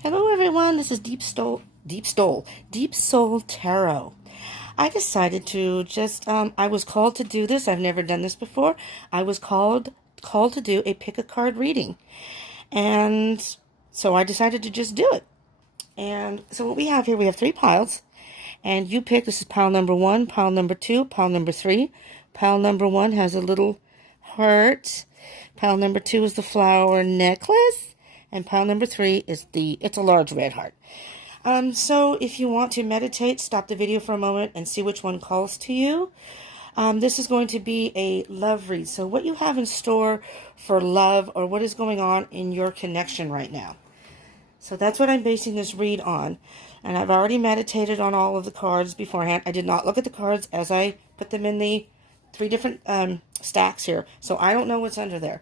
Hello everyone, this is Deep Soul Tarot. I decided to I was called to do this. I've never done this before. I was called to do a pick a card reading. And so I decided to just do it. And so what we have here, we have three piles. And you pick, this is pile number one, pile number two, pile number three. Pile number one has a little heart. Pile number two is the flower necklace. And pile number three is it's a large red heart. So if you want to meditate, stop the video for a moment and see which one calls to you. This is going to be a love read. So what you have in store for love, or what is going on in your connection right now. So that's what I'm basing this read on. And I've already meditated on all of the cards beforehand. I did not look at the cards as I put them in the three different stacks here. So I don't know what's under there.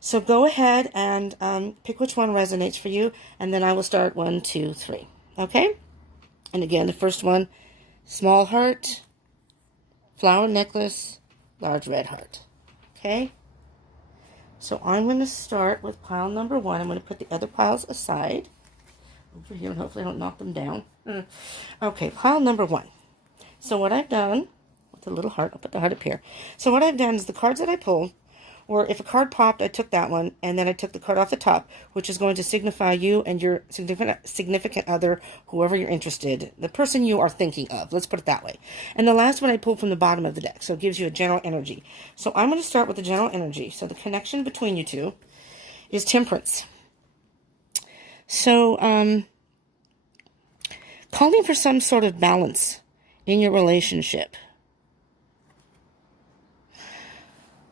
So go ahead and pick which one resonates for you. And then I will start 1, 2, 3. Okay? And again, the first one, small heart, flower necklace, large red heart. Okay? So I'm going to start with pile number one. I'm going to put the other piles aside over here, and hopefully I don't knock them down. Okay, pile number one. So what I've done, with the little heart, I'll put the heart up here. So what I've done is the cards that I pulled, or if a card popped, I took that one, and then I took the card off the top, which is going to signify you and your significant other, whoever you're interested, the person you are thinking of. Let's put it that way. And the last one I pulled from the bottom of the deck, so it gives you a general energy. So I'm going to start with the general energy. So the connection between you two is Temperance. So, calling for some sort of balance in your relationship.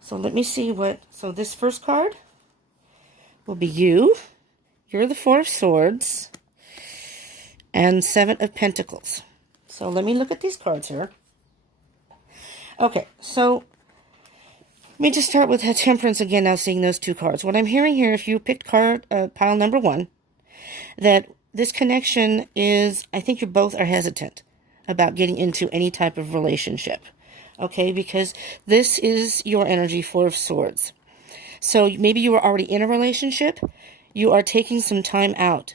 So let me see so this first card will be you. You're the Four of Swords and Seven of Pentacles. So let me look at these cards here. Okay, so let me just start with Temperance again, now seeing those two cards. What I'm hearing here, if you picked pile number one, that this connection is, I think you both are hesitant about getting into any type of relationship. Okay, because this is your energy, Four of Swords. So maybe you were already in a relationship. You are taking some time out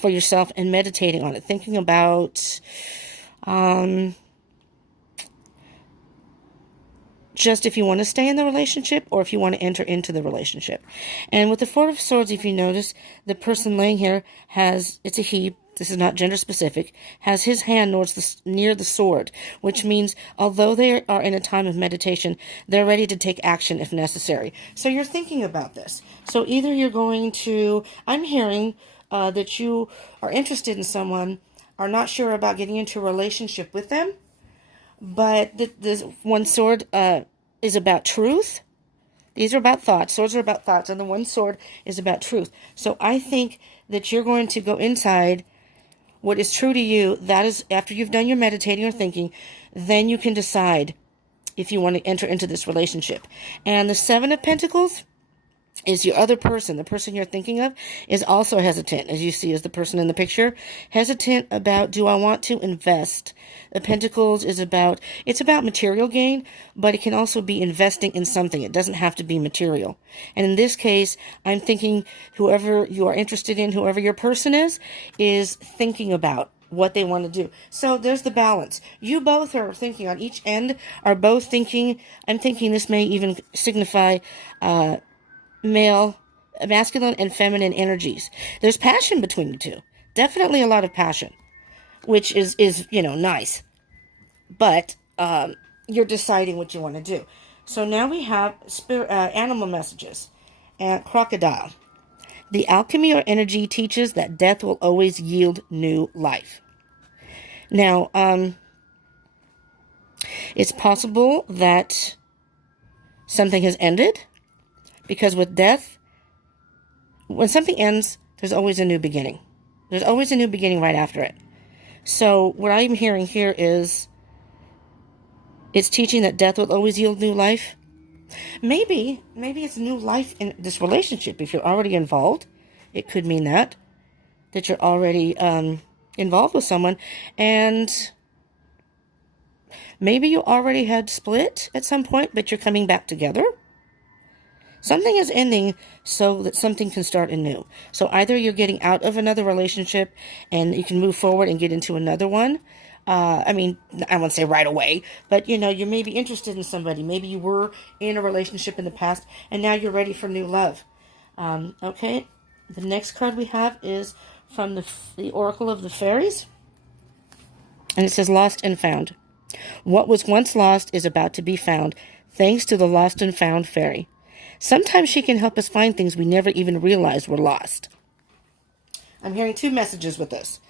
for yourself and meditating on it, thinking about just if you want to stay in the relationship or if you want to enter into the relationship. And with the Four of Swords, if you notice, the person laying here it's a he, this is not gender specific, has his hand near the sword, which means although they are in a time of meditation, they're ready to take action if necessary. So you're thinking about this. So either you're going to, I'm hearing that you are interested in someone, are not sure about getting into a relationship with them, but this one sword is about truth. These are about thoughts. Swords are about thoughts, and the one sword is about truth. So I think that you're going to go inside what is true to you. That is, after you've done your meditating or thinking, then you can decide if you want to enter into this relationship. And the Seven of Pentacles is your other person. The person you're thinking of is also hesitant, as you see as the person in the picture. Hesitant about, do I want to invest? The Pentacles is it's about material gain, but it can also be investing in something. It doesn't have to be material. And in this case, I'm thinking whoever you are interested in, whoever your person is thinking about what they want to do. So there's the balance. You both are thinking on each end, are both thinking, I'm thinking this may even signify, masculine and feminine energies. There's passion between you two. Definitely a lot of passion, which is nice. But you're deciding what you want to do. So now we have animal messages. And crocodile. The alchemy or energy teaches that death will always yield new life. Now, it's possible that something has ended. Because with death, when something ends, there's always a new beginning. There's always a new beginning right after it. So what I'm hearing here is it's teaching that death will always yield new life. Maybe it's new life in this relationship. If you're already involved, it could mean that you're already involved with someone. And maybe you already had split at some point, but you're coming back together. Something is ending so that something can start anew. So either you're getting out of another relationship and you can move forward and get into another one. I mean, I won't say right away, but you know, you may be interested in somebody. Maybe you were in a relationship in the past and now you're ready for new love. Okay, the next card we have is from the Oracle of the Fairies. And it says lost and found. What was once lost is about to be found, thanks to the lost and found fairy. Sometimes she can help us find things we never even realized were lost. I'm hearing two messages with this.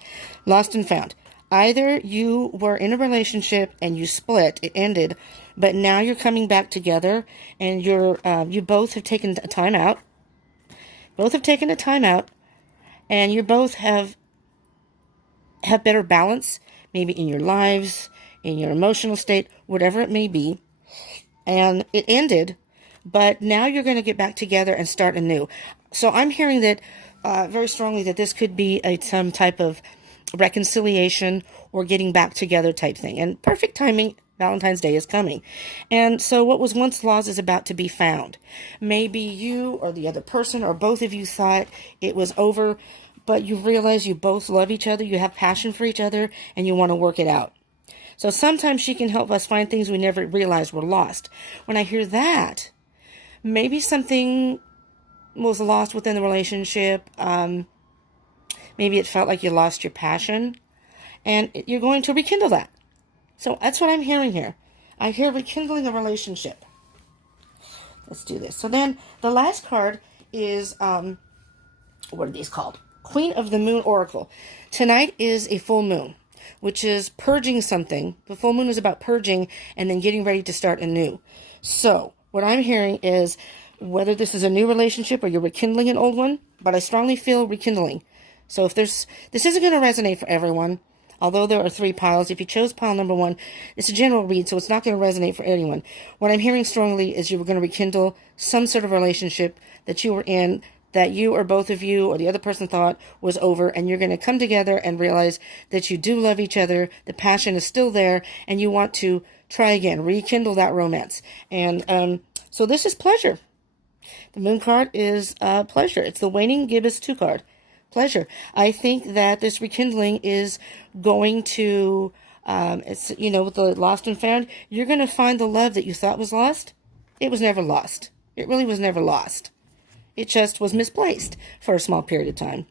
Lost and found. Either you were in a relationship and you split, it ended, but now you're coming back together and you both have taken a time out. Both have taken a time out and you both have better balance, maybe in your lives, in your emotional state, whatever it may be. And it ended, but now you're going to get back together and start anew. So I'm hearing that very strongly that this could be some type of reconciliation or getting back together type thing. And perfect timing, Valentine's Day is coming. And so what was once lost is about to be found. Maybe you or the other person or both of you thought it was over, but you realize you both love each other, you have passion for each other, and you want to work it out. So sometimes she can help us find things we never realized were lost. When I hear that, maybe something was lost within the relationship. Maybe it felt like you lost your passion, and you're going to rekindle that. So that's what I'm hearing here. I hear rekindling a relationship. Let's do this. So then the last card is, what are these called? Queen of the Moon Oracle. Tonight is a full moon, which is purging something. The full moon is about purging and then getting ready to start anew. So what I'm hearing is whether this is a new relationship or you're rekindling an old one, but I strongly feel rekindling. So if this isn't going to resonate for everyone, although there are 3 piles. If you chose pile number 1, it's a general read, so it's not going to resonate for anyone. What I'm hearing strongly is you were going to rekindle some sort of relationship that you were in, that you or both of you or the other person thought was over, and you're going to come together and realize that you do love each other, the passion is still there, and you want to try again, rekindle that romance. And so this is pleasure. The moon card is pleasure. It's the waning gibbous 2 card. Pleasure. I think that this rekindling is going to, it's, you know, with the lost and found, you're going to find the love that you thought was lost. It was never lost. It really was never lost. It just was misplaced for a small period of time.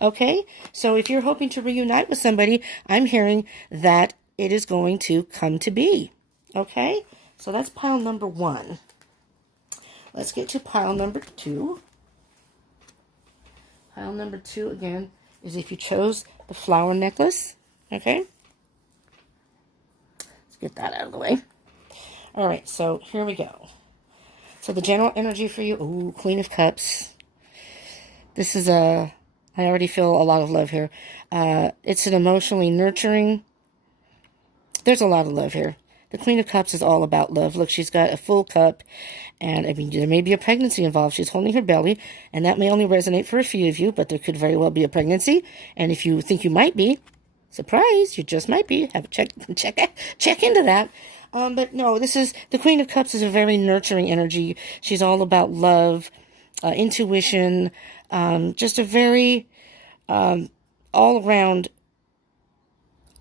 Okay? So if you're hoping to reunite with somebody, I'm hearing that it is going to come to be. Okay? So that's pile number 1. Let's get to pile number 2. Pile number 2, again, is if you chose the flower necklace. Okay? Let's get that out of the way. All right, so here we go. So the general energy for you, ooh, Queen of Cups. This is I already feel a lot of love here. It's an emotionally nurturing. There's a lot of love here. The Queen of Cups is all about love. Look, she's got a full cup, and I mean, there may be a pregnancy involved. She's holding her belly, and that may only resonate for a few of you, but there could very well be a pregnancy. And if you think you might be, surprise, you just might be. Have a check into that. But no, this is the Queen of Cups is a very nurturing energy. She's all about love, intuition, just a very all around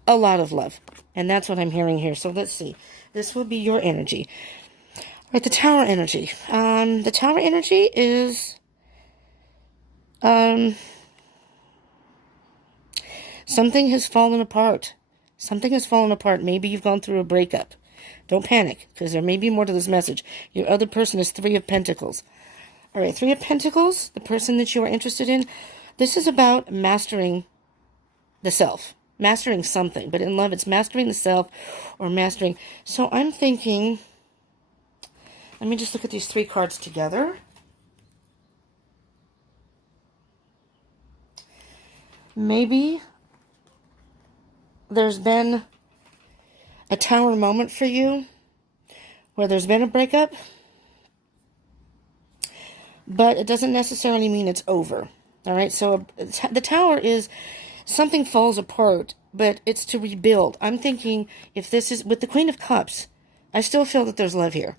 a lot of love. And that's what I'm hearing here. So let's see. This will be your energy. All right, the Tower energy. The Tower energy is something has fallen apart. Something has fallen apart. Maybe you've gone through a breakup. Don't panic, because there may be more to this message. Your other person is 3 of Pentacles. All right, 3 of Pentacles, the person that you are interested in. This is about mastering the self. Mastering something, but in love it's mastering the self or mastering. So I'm thinking, let me just look at these 3 cards together. Maybe there's been a Tower moment for you where there's been a breakup, but it doesn't necessarily mean it's over. All right, so the Tower is something falls apart, but it's to rebuild. I'm thinking if this is with the Queen of Cups, I still feel that there's love here.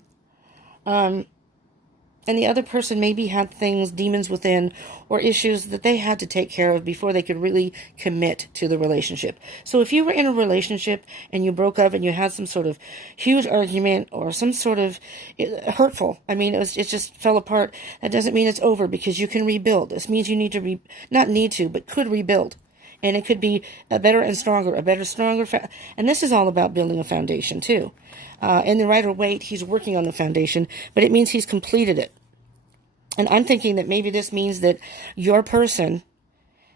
And the other person maybe had things, demons within, or issues that they had to take care of before they could really commit to the relationship. So if you were in a relationship and you broke up and you had some sort of huge argument or some sort of hurtful, I mean, it just fell apart, that doesn't mean it's over, because you can rebuild. This means you need to, not need to, but could rebuild. And it could be a better and stronger, and this is all about building a foundation too. And the Rider-Waite, he's working on the foundation, but it means he's completed it. And I'm thinking that maybe this means that your person,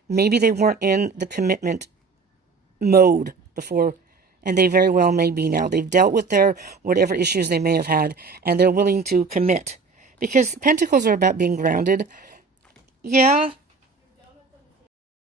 maybe they weren't in the commitment mode before, and they very well may be now. They've dealt with their whatever issues they may have had, and they're willing to commit. Because Pentacles are about being grounded. Yeah,